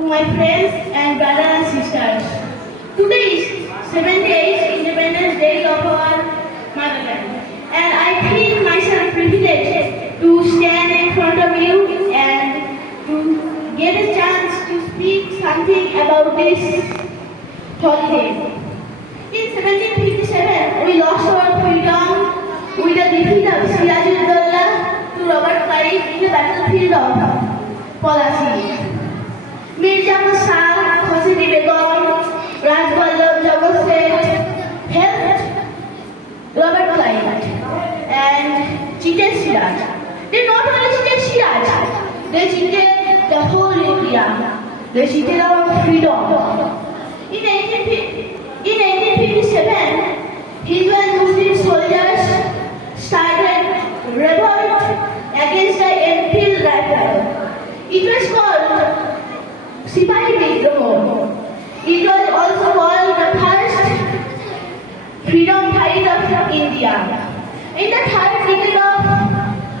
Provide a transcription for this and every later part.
My friends and brothers and sisters, today is 78th Independence Day of our motherland, and I feel myself privileged to stand in front of you and to get a chance to speak something about this holiday. In 1757, we lost our freedom with the defeat of Siraj-ud-Daulah to Robert Clive in the battlefield of Plassey. Mirza Musa, Hosni Begum, Rajwallabh Jawad helped Robert Clive and cheated Siraj. They not only cheated Siraj, they cheated the whole India. They cheated our freedom. In 1857, Hindu Muslim soldiers started revolt against the Enfield rifle. It was called Sipahi Vidrah. It was also called the first freedom fight of India. In the third decade of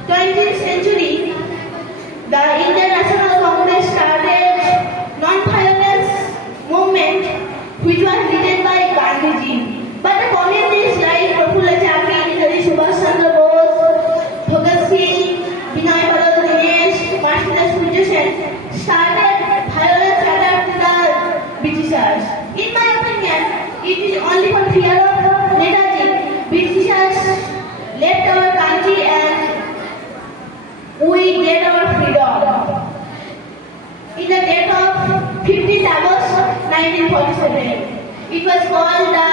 20th century, the Indian National Congress started non-violence movement, which was led by Gandhiji. But the communists like Prafulla Chakri, Netaji Subhash Chandra Bose, Bhagat Singh, Binoy Bal Dinesh, Marcellus Surya Sen started violence against the Britishers. In my opinion, it is only for fear of Netaji. Britishers left our country and we get our freedom. In the date of 15th August 1947, it was called the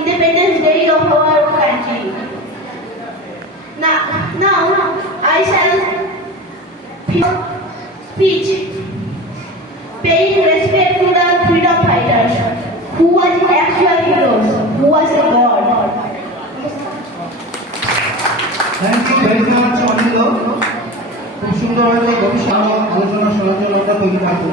Independence Day of our country. Now I shall speech paying respect to the freedom fighters who was actual heroes, who was a god. Thank you very much, Anil. খুব সুন্দর হয়েছে, ভবিষ্যৎ আলোচনা শোনার জন্য আমরা তৈরি থাকবো।